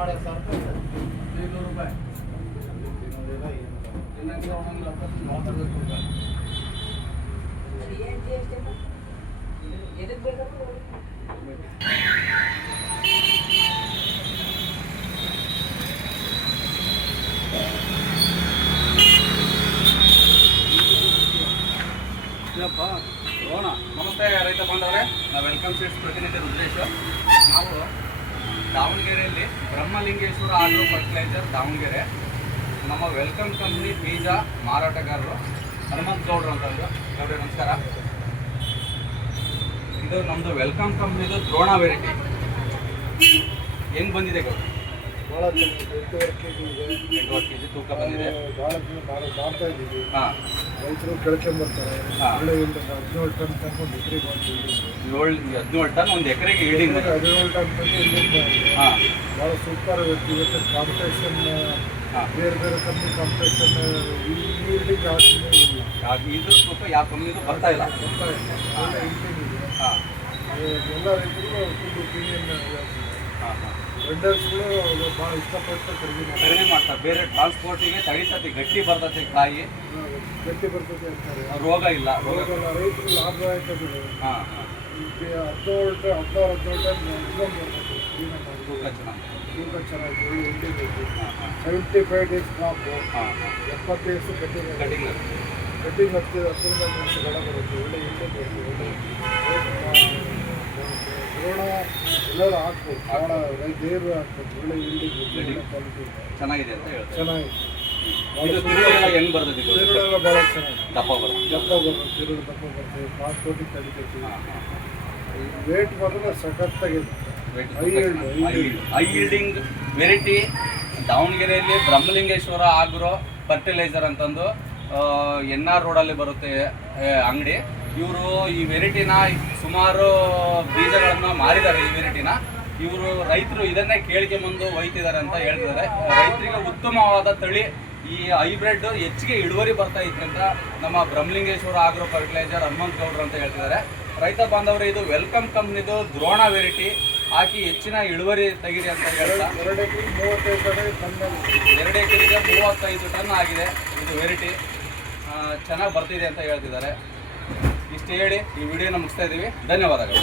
ಮಾಡಿ ಸರ್ 200 ರೂಪಾಯಿ ಇನ್ನಂಗೆ ಅವನನ್ನ ಮಾತಾಡಬೇಕು ಎದಕ್ಕೆ ಬೇಕಾದ್ರೆ ರೋಣ. ನಮಸ್ತೆ ರೈತ ಬಾಂಧವರೇ, ನಾವು ವೆಲ್ಕಮ್ ಸೀಡ್ಸ್ ಪ್ರತಿನಿಧಿ ರುದ್ರೇಶ್. ನಾವು ದಾವಣಗೆರೆಯಲ್ಲಿ ಬ್ರಹ್ಮಲಿಂಗೇಶ್ವರ ಆಗ್ರೋ ಫರ್ಟಿಲೈಸರ್ ದಾವಣಗೆರೆ, ನಮ್ಮ ವೆಲ್ಕಮ್ ಕಂಪ್ನಿ ಬೀಜ ಮಾರಾಟಗಾರರು ಹನುಮಂತ ಗೌಡ್ರು ಅಂತಂದು. ಗೌಡ್ರೆ ನಮಸ್ಕಾರ. ಇದು ನಮ್ಮದು ವೆಲ್ಕಮ್ ಕಂಪ್ನಿದು ದ್ರೋಣ ವೆರೈಟಿ ಹೆಂಗೆ ಬಂದಿದೆ ಗೌಡ್ರೆ? ಭಾಳ ಚೆನ್ನಾಗಿ 8 kg ತೂಕ ಬಂದಿದೆ. ಭಾಳ ಮಾಡ್ತಾ ಇದ್ದೀವಿ. ಹಾಂ, ರೈತರು ಕೇಳ್ಕೊಂಬರ್ತಾರೆ. ಒಳ್ಳೆ 17 ಟನ್ ತಗೊಂಡು ಎಕರೆಗೆ ಮಾಡ್ತೀವಿ. 17 ಟನ್ ಒಂದು ಎಕರೆಗೆ ಈಲ್ಡಿಂಗ್. 17 ಟನ್ ತಂದು ಹಾಂ, ಭಾಳ ಸೂಪರ್ ಇವತ್ತು ಕಾಂಪಿಟೇಷನ್, ಬೇರೆ ಬೇರೆ ಕಂಪ್ನಿ ಕಾಂಪಿಟೇಷನ್ ಈಲ್ಡಿಂಗ್ ಆಗ್ತಿದೆ ಇಲ್ಲ. ಇದ್ರ ತೂಕ ಯಾವ ಕಂಪ್ನಿದು ಬರ್ತಾ ಇಲ್ಲ. ಒಳ್ಳೆ ಈಲ್ಡಿಂಗ್ ಇದೆ. ಹಾಂ, ಎಲ್ಲ ರೈತರು ಫುಲ್ ಒಪಿನಿಯನ್ ಹೇಳ್ತಾರೆ. ಹಾಂ ಹಾಂ, ವೆಂಡರ್ಸ್ಗಳು ಭಾಳ ಇಷ್ಟಪಟ್ಟು ಕಡಿಮೆ ಮಾಡ್ತಾರೆ. ಬೇರೆ ಟ್ರಾನ್ಸ್ಪೋರ್ಟಿಗೆ ತಡಿತತಿ, ಗಟ್ಟಿ ಬರ್ತತಿ, ಕಾಯಿ ಗಟ್ಟಿ ಬರ್ತದೆ ಅಂತಾರೆ. ರೋಗ ಇಲ್ಲ. ರೈತರು ಲಾಭದಾಯಕ ಬೆಳೆ. ಹಾಂ ಹಾಂ, 17 ಟನ್ ತೂಕ ಚೆನ್ನಾಗಿ. ತೂಕ ಚೆನ್ನಾಗಿ ಒಳ್ಳೆ ಹಿಂಡಿ ಬೇಕು. ಹಾಂ ಹಾಂ 75 ಡೇಸ್ ಕ್ರಾಪು, ಹಾಂ ಹಾಂ, 70 ಡೇಸ್ ಕಟ್ಟಿಂಗ್ ಕಟಿಂಗ್. ಕಟ್ಟಿಂಗ್ 10ರಿಂದ 15 ಗಡ ಬರುತ್ತೆ. ಒಳ್ಳೆ ಹಿಂಡಿ ಬೇಕು. ಒಳ್ಳೆ ದ್ರೋಣ ಎಲ್ಲರೂ ಹಾಕ್ಬೇಕು. ಭಾಳ ದೇವರು ಹಾಕ್ಬೇಕು. ಒಳ್ಳೆ ಹಿಂಡಿ ಒಳ್ಳೆ ಕ್ವಾಲಿಟಿ ಚೆನ್ನಾಗಿದೆ ಅಂತ ಹೇಳ್ತಾರೆ. ಚೆನ್ನಾಗಿದೆ. ಇದು ತಿರುಳು ಎಲ್ಲ ಹೆಂಗೆ ಬರ್ತದೆ? ತಿರುಳೆಲ್ಲ ಭಾಳ ಚೆನ್ನಾಗಿದೆ. ದಪ್ಪ ಬರುತ್ತೆ. ದಪ್ಪ ಬರುತ್ತೆ. ತಿರುಳು ದಪ್ಪ ಬರುತ್ತೆ. ಟ್ರಾನ್ಸ್ಪೋರ್ಟಿಗೆ ತಡಿತೈತಿ. ಹಾಂ ಹಾಂ, ವೇಟ್ ಮಾತ್ರ ಸಖತ್ತಾಗಿದೆ. ಹೈ ಈಲ್ಡಿಂಗ್ ವೆರೈಟಿ ದಾವಣಗೆರೆಯಲ್ಲಿ ಬ್ರಹ್ಮಲಿಂಗೇಶ್ವರ ಆಗ್ರೋ ಫರ್ಟಿಲೈಸರ್ ಅಂತಂದು NR ರೋಡಲ್ಲಿ ಬರುತ್ತೆ ಅಂಗಡಿ. ಇವರು ಈ ವೆರೈಟಿನ ಸುಮಾರು ಬೀಜಗಳನ್ನು ಮಾರಿದ್ದಾರೆ. ಈ ವೆರೈಟಿನ ಇವರು ರೈತರು ಇದನ್ನೇ ಕೇಳ್ಕೊಂಬಂದು ಒಯ್ತಿದ್ದಾರೆ ಅಂತ ಹೇಳ್ತಿದ್ದಾರೆ. ರೈತರಿಗೆ ಉತ್ತಮವಾದ ತಳಿ ಈ ಹೈಬ್ರಿಡ್ ಹೆಚ್ಚಿಗೆ ಇಳುವರಿ ಬರ್ತಾ ಇತ್ತು ಅಂತ ನಮ್ಮ ಬ್ರಹ್ಮಲಿಂಗೇಶ್ವರ ಆಗ್ರೋ ಫರ್ಟಿಲೈಸರ್ ಹನುಮಂತ ಗೌಡ್ರು ಅಂತ ಹೇಳ್ತಿದ್ದಾರೆ. ರೈತ ಬಾಂಧವರು, ಇದು ವೆಲ್ಕಮ್ ಕಂಪ್ನಿದು ದ್ರೋಣ ವೆರೈಟಿ ಹಾಕಿ ಹೆಚ್ಚಿನ ಇಳುವರಿ ತೆಗೀರಿ ಅಂತ ಹೇಳ್ತಾ 2 ಎಕರೆಗೆ 35 ಟನ್ 2 ಎಕರೆಗೆ 35 ಟನ್ ಆಗಿದೆ ಇದು ವೆರೈಟಿ. ಚೆನ್ನಾಗಿ ಬರ್ತಿದೆ ಅಂತ ಹೇಳ್ತಿದ್ದಾರೆ. ಇಷ್ಟು ಹೇಳಿ ಈ ವಿಡಿಯೋನ ಮುಗಿಸ್ತಾ ಇದ್ದೀವಿ. ಧನ್ಯವಾದಗಳು.